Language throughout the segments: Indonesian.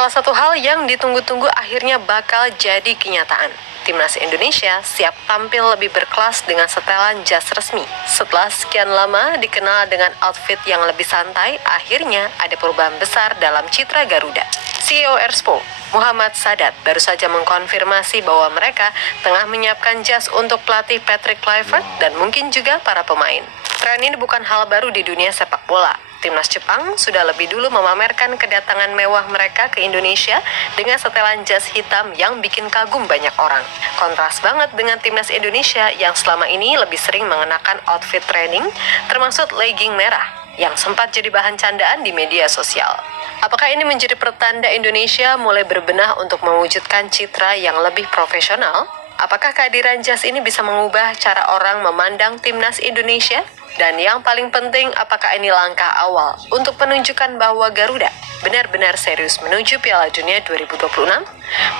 Salah satu hal yang ditunggu-tunggu akhirnya bakal jadi kenyataan. Timnas Indonesia siap tampil lebih berkelas dengan setelan jas resmi. Setelah sekian lama dikenal dengan outfit yang lebih santai, akhirnya ada perubahan besar dalam citra Garuda. CEO Erspo, Muhammad Sadat, baru saja mengkonfirmasi bahwa mereka tengah menyiapkan jas untuk pelatih Patrick Kluivert dan mungkin juga para pemain. Tren ini bukan hal baru di dunia sepak bola. Timnas Jepang sudah lebih dulu memamerkan kedatangan mewah mereka ke Indonesia dengan setelan jas hitam yang bikin kagum banyak orang. Kontras banget dengan Timnas Indonesia yang selama ini lebih sering mengenakan outfit training, termasuk legging merah, yang sempat jadi bahan candaan di media sosial. Apakah ini menjadi pertanda Indonesia mulai berbenah untuk mewujudkan citra yang lebih profesional? Apakah kehadiran jas ini bisa mengubah cara orang memandang Timnas Indonesia? Dan yang paling penting, apakah ini langkah awal untuk menunjukkan bahwa Garuda benar-benar serius menuju Piala Dunia 2026?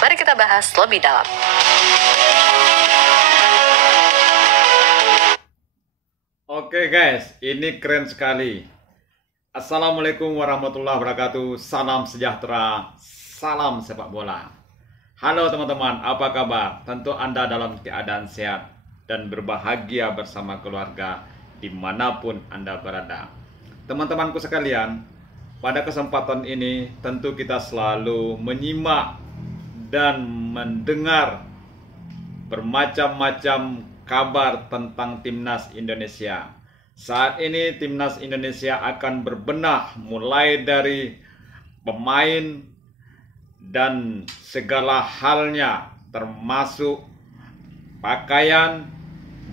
Mari kita bahas lebih dalam. Oke guys, ini keren sekali. Assalamualaikum warahmatullahi wabarakatuh. Salam sejahtera, salam sepak bola. Halo teman-teman, apa kabar? Tentu Anda dalam keadaan sehat dan berbahagia bersama keluarga dimanapun Anda berada. Teman-temanku sekalian, pada kesempatan ini tentu kita selalu menyimak dan mendengar bermacam-macam kabar tentang Timnas Indonesia. Saat ini Timnas Indonesia akan berbenah mulai dari pemain dan segala halnya, termasuk pakaian.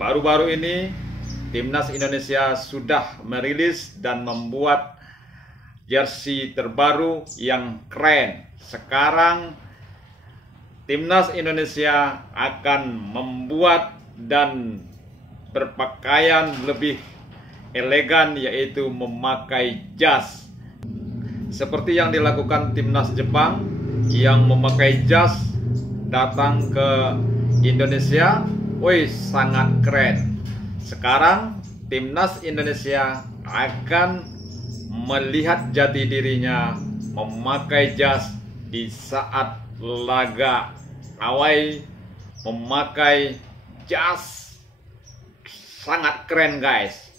Baru-baru ini Timnas Indonesia sudah merilis dan membuat jersey terbaru yang keren. Sekarang Timnas Indonesia akan membuat dan berpakaian lebih elegan, yaitu memakai jas. Seperti yang dilakukan Timnas Jepang yang memakai jas datang ke Indonesia. Wih, sangat keren. Sekarang Timnas Indonesia akan melihat jati dirinya memakai jas di saat laga away. Memakai jas sangat keren guys.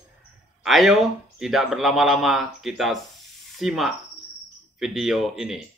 Ayo tidak berlama-lama, kita simak video ini.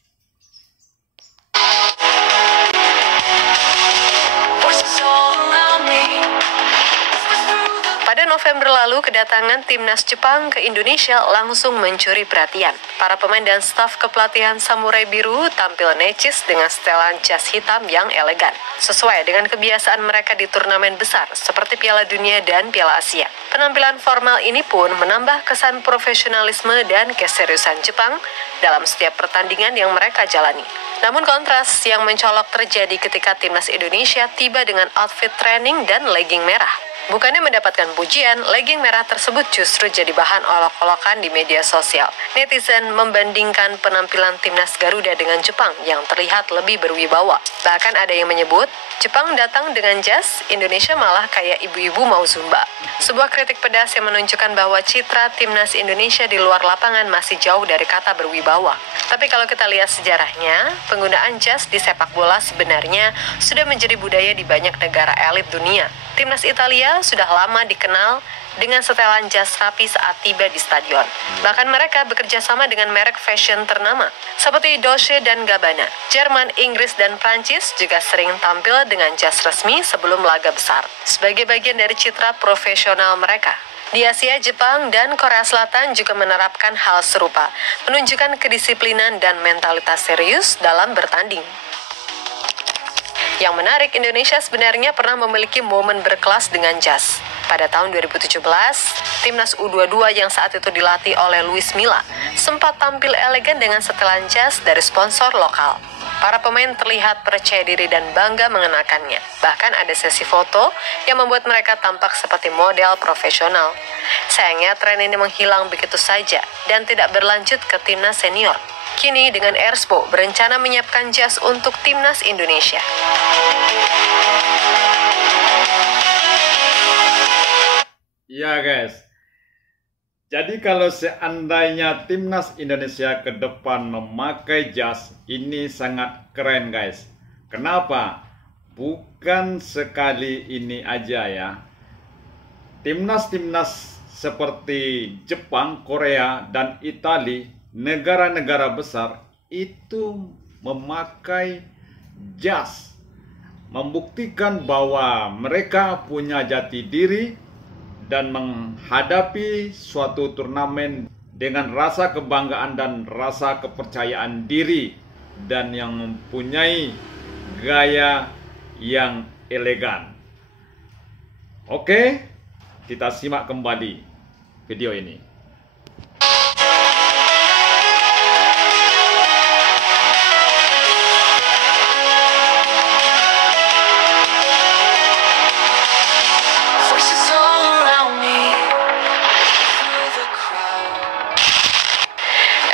Pada November lalu, kedatangan Timnas Jepang ke Indonesia langsung mencuri perhatian. Para pemain dan staf kepelatihan Samurai Biru tampil necis dengan setelan jas hitam yang elegan, sesuai dengan kebiasaan mereka di turnamen besar seperti Piala Dunia dan Piala Asia. Penampilan formal ini pun menambah kesan profesionalisme dan keseriusan Jepang dalam setiap pertandingan yang mereka jalani. Namun kontras yang mencolok terjadi ketika Timnas Indonesia tiba dengan outfit training dan legging merah. Bukannya mendapatkan pujian, legging merah tersebut justru jadi bahan olok-olokan di media sosial. Netizen membandingkan penampilan Timnas Garuda dengan Jepang yang terlihat lebih berwibawa. Bahkan ada yang menyebut, Jepang datang dengan jas, Indonesia malah kayak ibu-ibu mau zumba. Sebuah kritik pedas yang menunjukkan bahwa citra Timnas Indonesia di luar lapangan masih jauh dari kata berwibawa. Tapi kalau kita lihat sejarahnya, penggunaan jas di sepak bola sebenarnya sudah menjadi budaya di banyak negara elit dunia. Timnas Italia sudah lama dikenal dengan setelan jas rapi saat tiba di stadion. Bahkan mereka bekerja sama dengan merek fashion ternama seperti Dolce dan Gabbana. Jerman, Inggris, dan Prancis juga sering tampil dengan jas resmi sebelum laga besar, sebagai bagian dari citra profesional mereka. Di Asia, Jepang, dan Korea Selatan juga menerapkan hal serupa, menunjukkan kedisiplinan dan mentalitas serius dalam bertanding. Yang menarik, Indonesia sebenarnya pernah memiliki momen berkelas dengan jas. Pada tahun 2017, Timnas U22 yang saat itu dilatih oleh Luis Milla sempat tampil elegan dengan setelan jas dari sponsor lokal. Para pemain terlihat percaya diri dan bangga mengenakannya. Bahkan ada sesi foto yang membuat mereka tampak seperti model profesional. Sayangnya tren ini menghilang begitu saja dan tidak berlanjut ke Timnas senior. Kini dengan Erspo berencana menyiapkan jas untuk Timnas Indonesia. Ya guys, Jadi kalau seandainya timnas Indonesia ke depan memakai jas, ini sangat keren guys. Kenapa? Bukan sekali ini aja ya. Timnas-timnas seperti Jepang, Korea, dan Italia, negara-negara besar itu memakai jas. Membuktikan bahwa mereka punya jati diri dan menghadapi suatu turnamen dengan rasa kebanggaan dan rasa kepercayaan diri dan yang mempunyai gaya yang elegan. Oke, kita simak kembali video ini.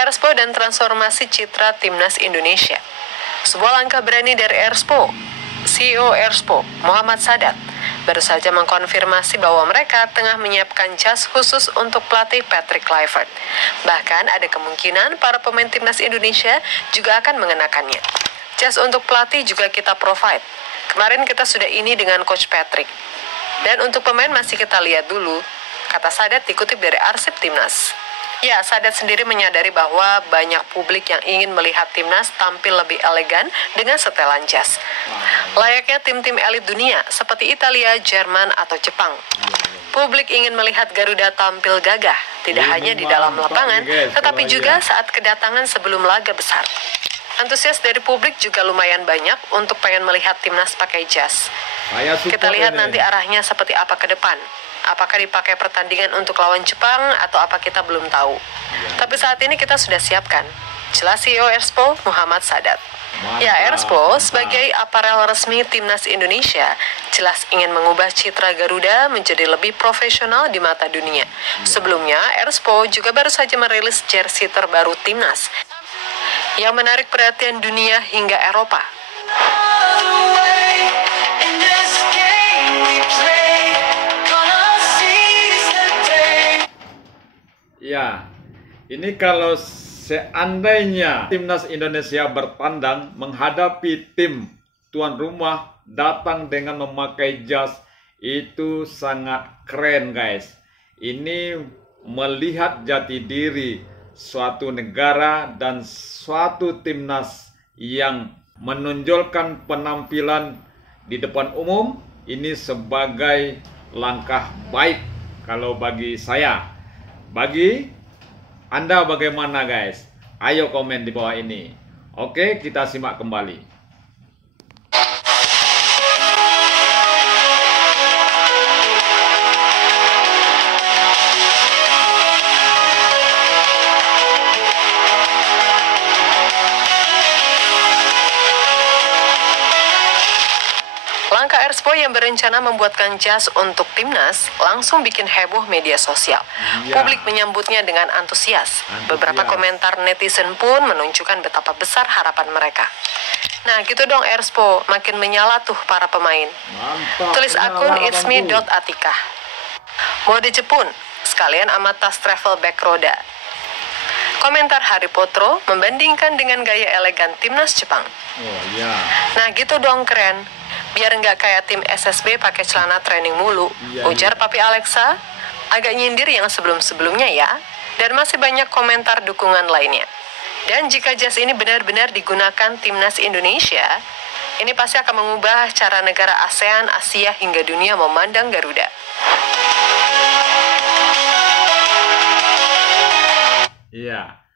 Erspo dan transformasi citra timnas Indonesia. Sebuah langkah berani dari Erspo. CEO Erspo, Muhammad Sadat, baru saja mengkonfirmasi bahwa mereka tengah menyiapkan jas khusus untuk pelatih Patrick Kluivert. Bahkan ada kemungkinan para pemain timnas Indonesia juga akan mengenakannya. Jas untuk pelatih juga kita provide. Kemarin kita sudah ini dengan Coach Patrick. Dan untuk pemain masih kita lihat dulu, kata Sadat dikutip dari arsip timnas. Ya, Sadat sendiri menyadari bahwa banyak publik yang ingin melihat timnas tampil lebih elegan dengan setelan jas. Layaknya tim-tim elit dunia seperti Italia, Jerman, atau Jepang. Publik ingin melihat Garuda tampil gagah, tidak hanya di dalam lapangan, tetapi juga saat kedatangan sebelum laga besar. Antusias dari publik juga lumayan banyak untuk pengen melihat timnas pakai jas. Kita lihat nanti arahnya seperti apa ke depan. Apakah dipakai pertandingan untuk lawan Jepang atau apa kita belum tahu. Tapi saat ini kita sudah siapkan. Jelas CEO Erspo Muhammad Sadat. Ya, Erspo sebagai aparel resmi timnas Indonesia jelas ingin mengubah citra Garuda menjadi lebih profesional di mata dunia. Sebelumnya, Erspo juga baru saja merilis jersey terbaru timnas yang menarik perhatian dunia hingga Eropa. Ya, ini kalau seandainya timnas Indonesia bertandang menghadapi tim tuan rumah datang dengan memakai jas, itu sangat keren guys. Ini melihat jati diri suatu negara dan suatu timnas yang menonjolkan penampilan di depan umum. Ini sebagai langkah baik kalau bagi saya. Bagi Anda bagaimana guys? Ayo komen di bawah ini. Oke, kita simak kembali. Langkah Erspo yang berencana membuatkan jas untuk timnas langsung bikin heboh media sosial. Publik menyambutnya dengan antusias. Beberapa komentar netizen pun menunjukkan betapa besar harapan mereka. Nah gitu dong Erspo, makin menyala tuh para pemain. Tulis akun itsme.atika. Mode Jepun, sekalian amat tas travel bag roda. Komentar Hari Potro membandingkan dengan gaya elegan timnas Jepang. Nah gitu dong keren. Biar nggak kayak tim SSB pakai celana training mulu, ujar Papi Alexa, agak nyindir yang sebelum-sebelumnya ya, dan masih banyak komentar dukungan lainnya. Dan jika jas ini benar-benar digunakan timnas Indonesia, ini pasti akan mengubah cara negara ASEAN, Asia, hingga dunia memandang Garuda. Iya.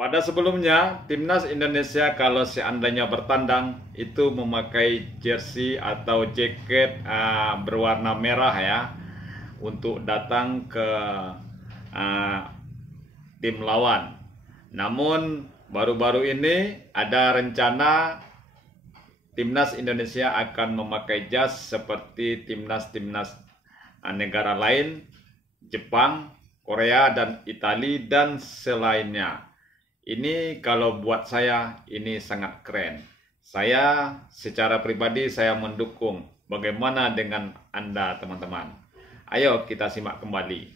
Pada sebelumnya, timnas Indonesia kalau seandainya bertandang itu memakai jersey atau jaket berwarna merah ya untuk datang ke tim lawan. Namun baru-baru ini ada rencana timnas Indonesia akan memakai jas seperti timnas-timnas negara lain, Jepang, Korea, dan Italia, dan selainnya. Ini kalau buat saya ini sangat keren. Saya secara pribadi saya mendukung. Bagaimana dengan Anda teman-teman? Ayo kita simak kembali.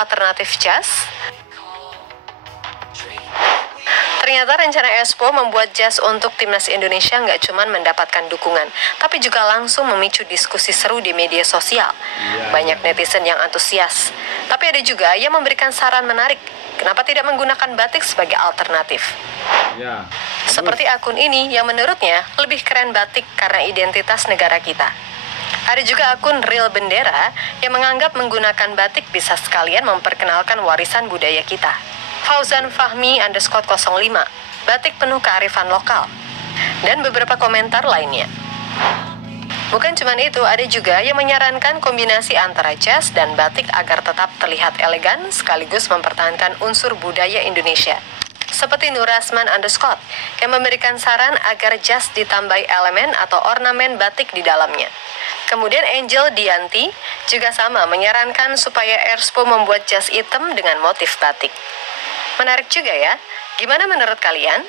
alternatif jas? Ternyata rencana Expo membuat jas untuk timnas Indonesia nggak cuma mendapatkan dukungan, tapi juga langsung memicu diskusi seru di media sosial. Banyak netizen yang antusias, tapi ada juga yang memberikan saran menarik. Kenapa tidak menggunakan batik sebagai alternatif? Seperti akun ini yang menurutnya lebih keren batik karena identitas negara kita. Ada juga akun Real Bendera yang menganggap menggunakan batik bisa sekalian memperkenalkan warisan budaya kita. Fauzan Fahmi _05, batik penuh kearifan lokal. Dan beberapa komentar lainnya. Bukan cuma itu, ada juga yang menyarankan kombinasi antara jas dan batik agar tetap terlihat elegan sekaligus mempertahankan unsur budaya Indonesia. Seperti Nurasman _ yang memberikan saran agar jas ditambahi elemen atau ornamen batik di dalamnya. Kemudian Angel Dianti juga sama menyarankan supaya Expo membuat jas hitam dengan motif batik. Menarik juga ya, gimana menurut kalian?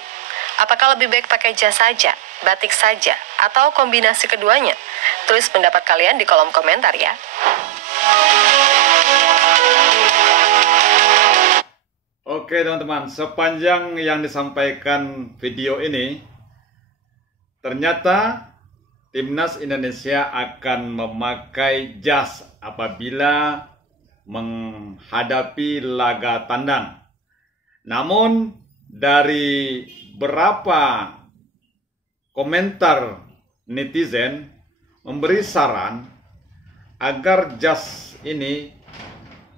Apakah lebih baik pakai jas saja, batik saja, atau kombinasi keduanya? Tulis pendapat kalian di kolom komentar ya. Oke teman-teman, sepanjang yang disampaikan video ini, ternyata Timnas Indonesia akan memakai jas apabila menghadapi laga tandang. Namun dari beberapa komentar netizen memberi saran agar jas ini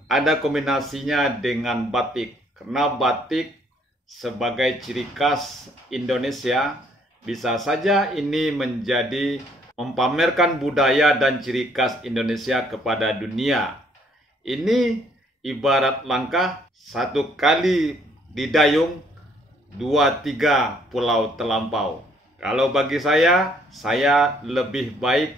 ada kombinasinya dengan batik. Karena batik sebagai ciri khas Indonesia bisa saja ini menjadi memamerkan budaya dan ciri khas Indonesia kepada dunia. Ini ibarat langkah satu kali didayung, 2-3 pulau terlampau. Kalau bagi saya lebih baik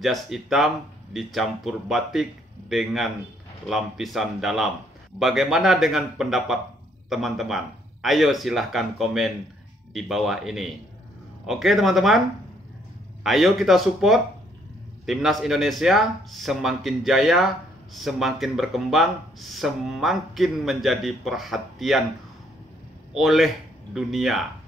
jas hitam dicampur batik dengan lapisan dalam. Bagaimana dengan pendapat teman-teman? Ayo silahkan komen di bawah ini. Oke teman-teman, ayo kita support Timnas Indonesia semakin jaya, semakin berkembang, semakin menjadi perhatian oleh dunia.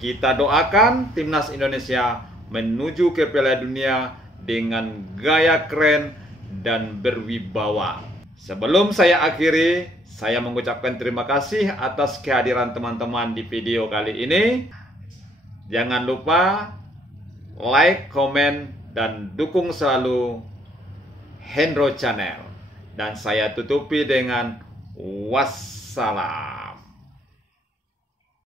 Kita doakan Timnas Indonesia menuju ke Piala Dunia dengan gaya keren dan berwibawa. Sebelum saya akhiri, saya mengucapkan terima kasih atas kehadiran teman-teman di video kali ini. Jangan lupa like, komen, dan dukung selalu Hendro Channel. Dan saya tutupi dengan wassalam.